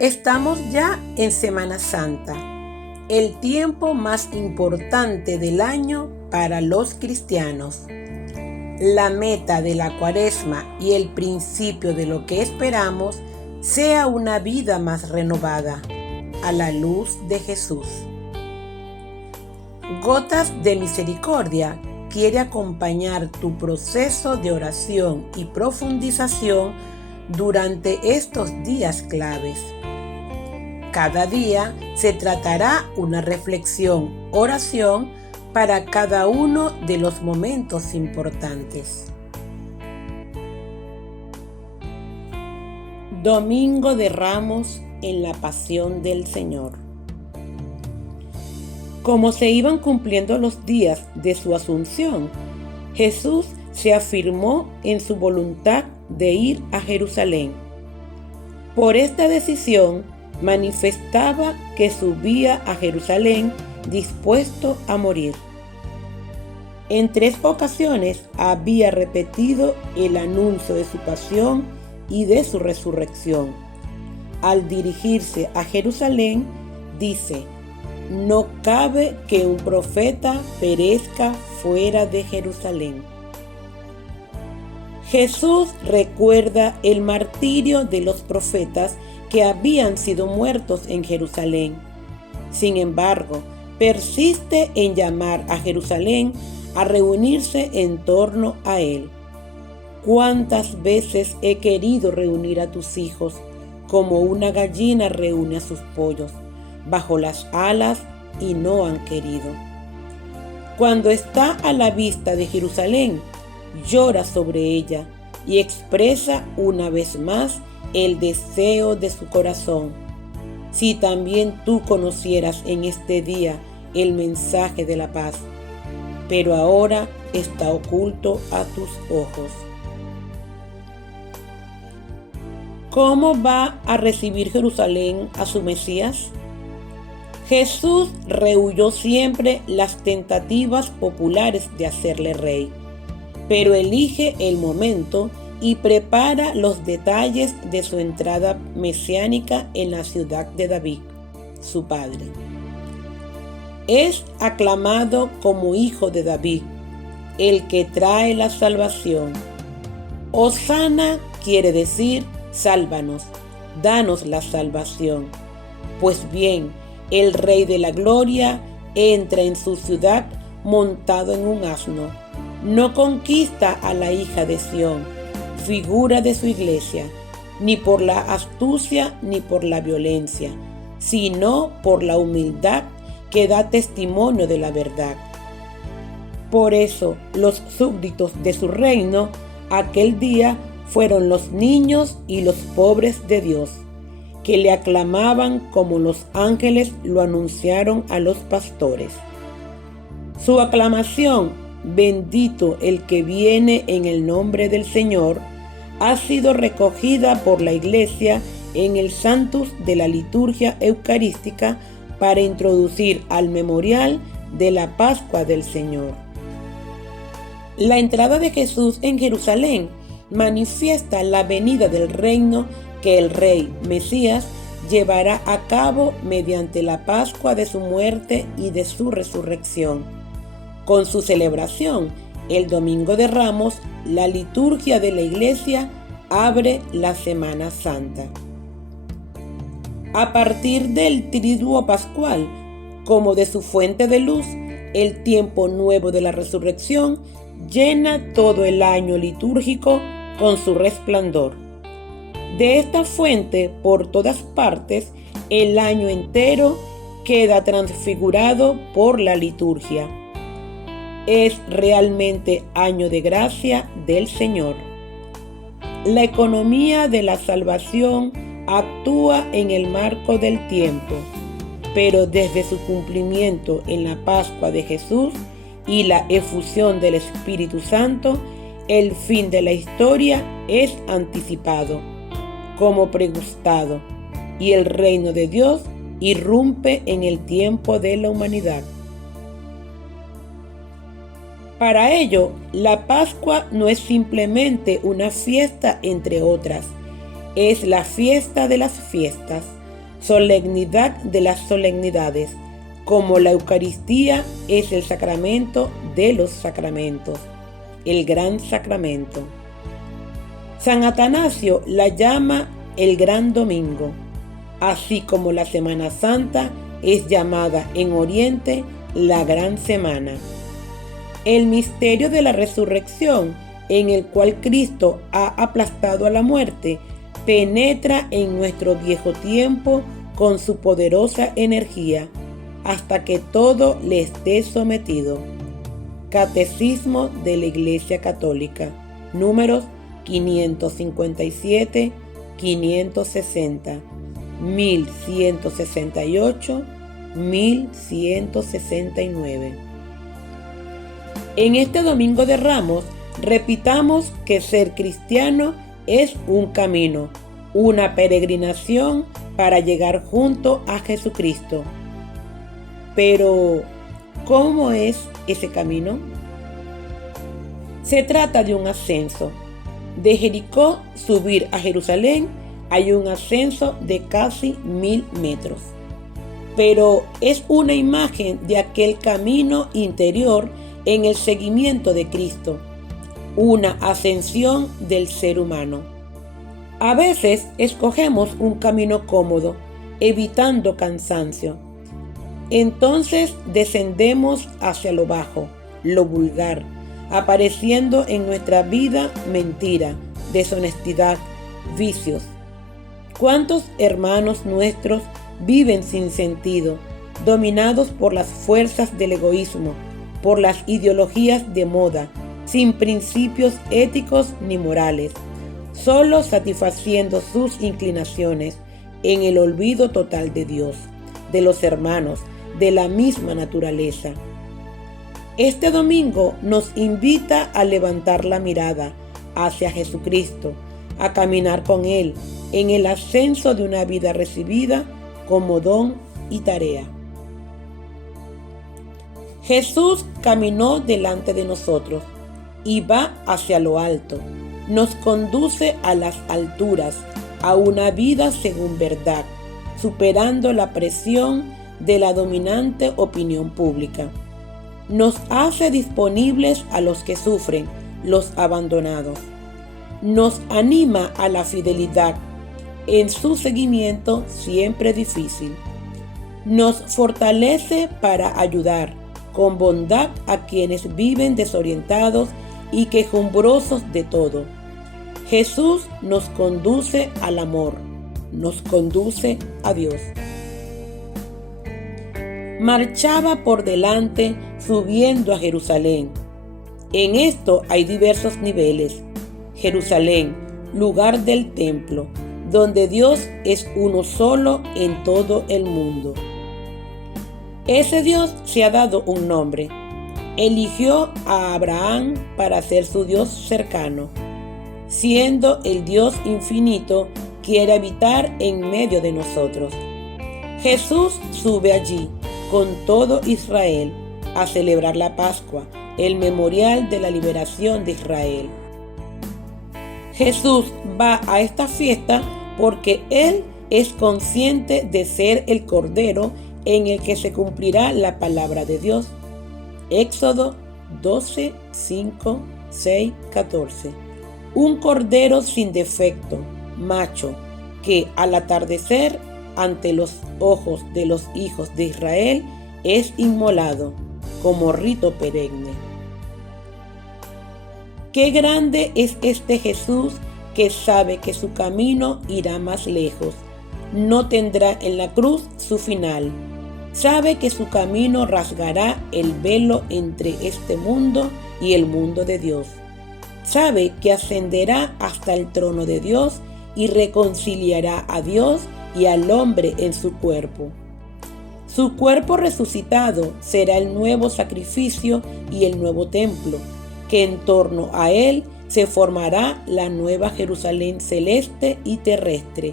Estamos ya en Semana Santa, el tiempo más importante del año para los cristianos. La meta de la Cuaresma y el principio de lo que esperamos sea una vida más renovada, a la luz de Jesús. Gotas de Misericordia quiere acompañar tu proceso de oración y profundización durante estos días claves. Cada día se tratará una reflexión, oración para cada uno de los momentos importantes. Domingo de Ramos en la Pasión del Señor. Como se iban cumpliendo los días de su asunción, Jesús se afirmó en su voluntad de ir a Jerusalén. Por esta decisión, manifestaba que subía a Jerusalén dispuesto a morir. En 3 ocasiones había repetido el anuncio de su pasión y de su resurrección. Al dirigirse a Jerusalén, dice: "No cabe que un profeta perezca fuera de Jerusalén". Jesús recuerda el martirio de los profetas que habían sido muertos en Jerusalén. Sin embargo, persiste en llamar a Jerusalén a reunirse en torno a él. ¿Cuántas veces he querido reunir a tus hijos como una gallina reúne a sus pollos bajo las alas y no han querido? Cuando está a la vista de Jerusalén, llora sobre ella y expresa una vez más el deseo de su corazón. Si también tú conocieras en este día el mensaje de la paz, pero ahora está oculto a tus ojos. ¿Cómo va a recibir Jerusalén a su Mesías? Jesús rehuyó siempre las tentativas populares de hacerle rey, pero elige el momento y prepara los detalles de su entrada mesiánica en la ciudad de David, su padre. Es aclamado como hijo de David, el que trae la salvación. Hosana quiere decir: sálvanos, danos la salvación. Pues bien, el Rey de la Gloria entra en su ciudad montado en un asno. No conquista a la hija de Sión, figura de su iglesia, ni por la astucia ni por la violencia, sino por la humildad que da testimonio de la verdad. Por eso los súbditos de su reino aquel día fueron los niños y los pobres de Dios, que le aclamaban como los ángeles lo anunciaron a los pastores. Su aclamación: "Bendito el que viene en el nombre del Señor", ha sido recogida por la Iglesia en el Sanctus de la liturgia eucarística para introducir al memorial de la Pascua del Señor. La entrada de Jesús en Jerusalén manifiesta la venida del reino que el Rey Mesías llevará a cabo mediante la Pascua de su muerte y de su resurrección. Con su celebración, el Domingo de Ramos, la liturgia de la Iglesia abre la Semana Santa. A partir del triduo pascual, como de su fuente de luz, el tiempo nuevo de la resurrección llena todo el año litúrgico con su resplandor. De esta fuente, por todas partes, el año entero queda transfigurado por la liturgia. Es realmente año de gracia del Señor. La economía de la salvación actúa en el marco del tiempo, pero desde su cumplimiento en la Pascua de Jesús y la efusión del Espíritu Santo, el fin de la historia es anticipado, como pregustado, y el reino de Dios irrumpe en el tiempo de la humanidad. Para ello, la Pascua no es simplemente una fiesta entre otras, es la fiesta de las fiestas, solemnidad de las solemnidades, como la Eucaristía es el sacramento de los sacramentos, el gran sacramento. San Atanasio la llama el Gran Domingo, así como la Semana Santa es llamada en Oriente la Gran Semana. El misterio de la resurrección, en el cual Cristo ha aplastado a la muerte, penetra en nuestro viejo tiempo con su poderosa energía, hasta que todo le esté sometido. Catecismo de la Iglesia Católica, números 557, 560, 1168, 1169. En este Domingo de Ramos, repitamos que ser cristiano es un camino, una peregrinación para llegar junto a Jesucristo. Pero, ¿cómo es ese camino? Se trata de un ascenso. De Jericó subir a Jerusalén hay un ascenso de casi 1000 metros. Pero es una imagen de aquel camino interior en el seguimiento de Cristo, una ascensión del ser humano. A veces escogemos un camino cómodo, evitando cansancio. Entonces descendemos hacia lo bajo, lo vulgar, apareciendo en nuestra vida mentira, deshonestidad, vicios. ¿Cuántos hermanos nuestros viven sin sentido, dominados por las fuerzas del egoísmo, por las ideologías de moda, sin principios éticos ni morales, solo satisfaciendo sus inclinaciones en el olvido total de Dios, de los hermanos, de la misma naturaleza? Este domingo nos invita a levantar la mirada hacia Jesucristo, a caminar con Él en el ascenso de una vida recibida como don y tarea. Jesús caminó delante de nosotros y va hacia lo alto. Nos conduce a las alturas, a una vida según verdad, superando la presión de la dominante opinión pública. Nos hace disponibles a los que sufren, los abandonados. Nos anima a la fidelidad en su seguimiento siempre difícil. Nos fortalece para ayudar con bondad a quienes viven desorientados y quejumbrosos de todo. Jesús nos conduce al amor, nos conduce a Dios. Marchaba por delante subiendo a Jerusalén. En esto hay diversos niveles. Jerusalén, lugar del templo, donde Dios es uno solo en todo el mundo. Ese Dios se ha dado un nombre. Eligió a Abraham para ser su Dios cercano. Siendo el Dios infinito, quiere habitar en medio de nosotros. Jesús sube allí con todo Israel a celebrar la Pascua, el memorial de la liberación de Israel. Jesús va a esta fiesta porque Él es consciente de ser el Cordero en el que se cumplirá la palabra de Dios. Éxodo 12, 5, 6, 14. Un cordero sin defecto, macho, que al atardecer, ante los ojos de los hijos de Israel, es inmolado como rito perenne. Qué grande es este Jesús que sabe que su camino irá más lejos. No tendrá en la cruz su final. Sabe que su camino rasgará el velo entre este mundo y el mundo de Dios. Sabe que ascenderá hasta el trono de Dios y reconciliará a Dios y al hombre en su cuerpo. Su cuerpo resucitado será el nuevo sacrificio y el nuevo templo, que en torno a él se formará la nueva Jerusalén celeste y terrestre,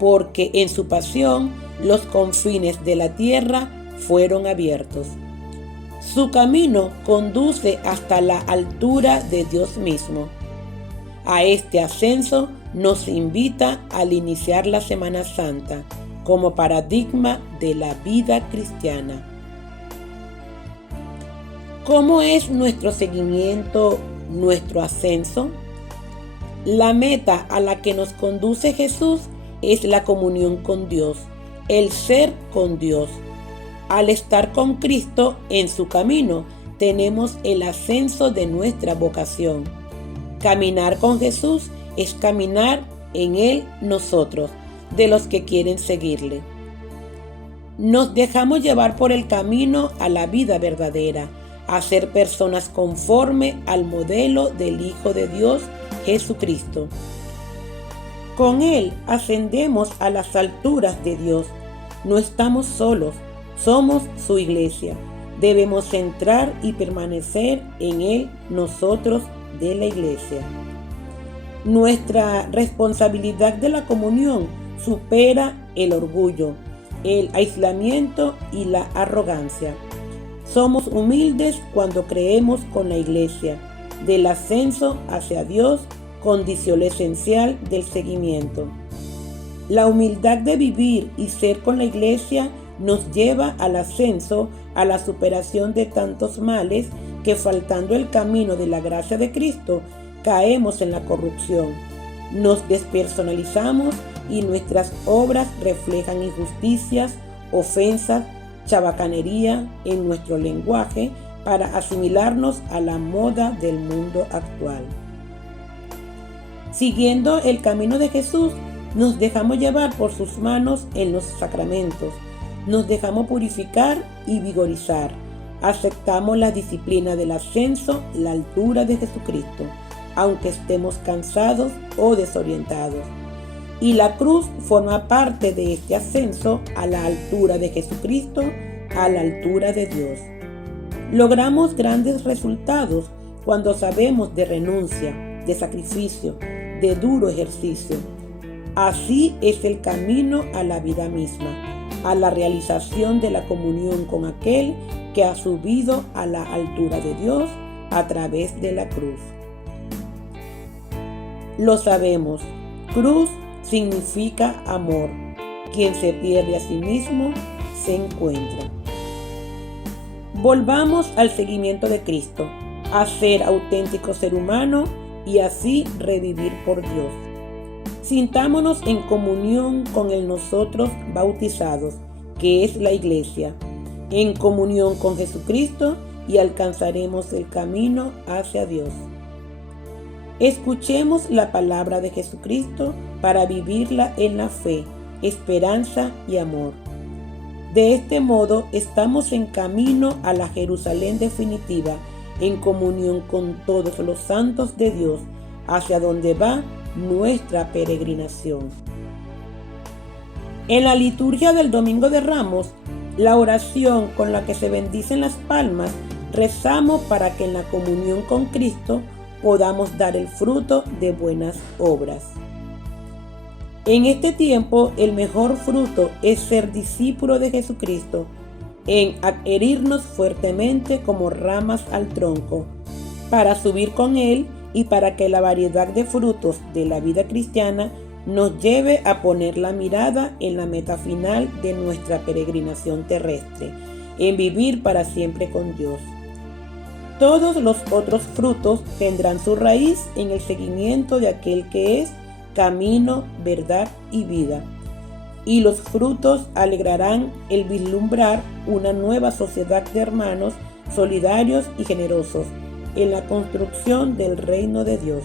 porque en su pasión los confines de la tierra fueron abiertos. Su camino conduce hasta la altura de Dios mismo. A este ascenso nos invita al iniciar la Semana Santa como paradigma de la vida cristiana. ¿Cómo es nuestro seguimiento, nuestro ascenso? La meta a la que nos conduce Jesús es la comunión con Dios, el ser con Dios. Al estar con Cristo en su camino, tenemos el ascenso de nuestra vocación. Caminar con Jesús es caminar en Él nosotros, de los que quieren seguirle. Nos dejamos llevar por el camino a la vida verdadera, a ser personas conforme al modelo del Hijo de Dios, Jesucristo. Con Él ascendemos a las alturas de Dios. No estamos solos, somos su iglesia. Debemos centrar y permanecer en Él nosotros de la iglesia. Nuestra responsabilidad de la comunión supera el orgullo, el aislamiento y la arrogancia. Somos humildes cuando creemos con la iglesia. Del ascenso hacia Dios, condición esencial del seguimiento. La humildad de vivir y ser con la iglesia nos lleva al ascenso, a la superación de tantos males que, faltando el camino de la gracia de Cristo, caemos en la corrupción. Nos despersonalizamos y nuestras obras reflejan injusticias, ofensas, chabacanería en nuestro lenguaje para asimilarnos a la moda del mundo actual. Siguiendo el camino de Jesús, nos dejamos llevar por sus manos en los sacramentos, nos dejamos purificar y vigorizar, aceptamos la disciplina del ascenso, la altura de Jesucristo, aunque estemos cansados o desorientados. Y la cruz forma parte de este ascenso a la altura de Jesucristo, a la altura de Dios. Logramos grandes resultados cuando sabemos de renuncia, de sacrificio, de duro ejercicio. Así es el camino a la vida misma, a la realización de la comunión con aquel que ha subido a la altura de Dios a través de la cruz. Lo sabemos, cruz significa amor. Quien se pierde a sí mismo se encuentra. Volvamos al seguimiento de Cristo, a ser auténtico ser humano y así revivir por Dios. Sintámonos en comunión con el nosotros bautizados, que es la iglesia, en comunión con Jesucristo y alcanzaremos el camino hacia Dios. Escuchemos la palabra de Jesucristo para vivirla en la fe, esperanza y amor. De este modo estamos en camino a la Jerusalén definitiva, en comunión con todos los santos de Dios, hacia donde va nuestra peregrinación. En la liturgia del Domingo de Ramos, la oración con la que se bendicen las palmas, rezamos para que en la comunión con Cristo podamos dar el fruto de buenas obras. En este tiempo, el mejor fruto es ser discípulo de Jesucristo, en adherirnos fuertemente como ramas al tronco, para subir con Él y para que la variedad de frutos de la vida cristiana nos lleve a poner la mirada en la meta final de nuestra peregrinación terrestre, en vivir para siempre con Dios. Todos los otros frutos tendrán su raíz en el seguimiento de aquel que es camino, verdad y vida. Y los frutos alegrarán el vislumbrar una nueva sociedad de hermanos solidarios y generosos en la construcción del reino de Dios.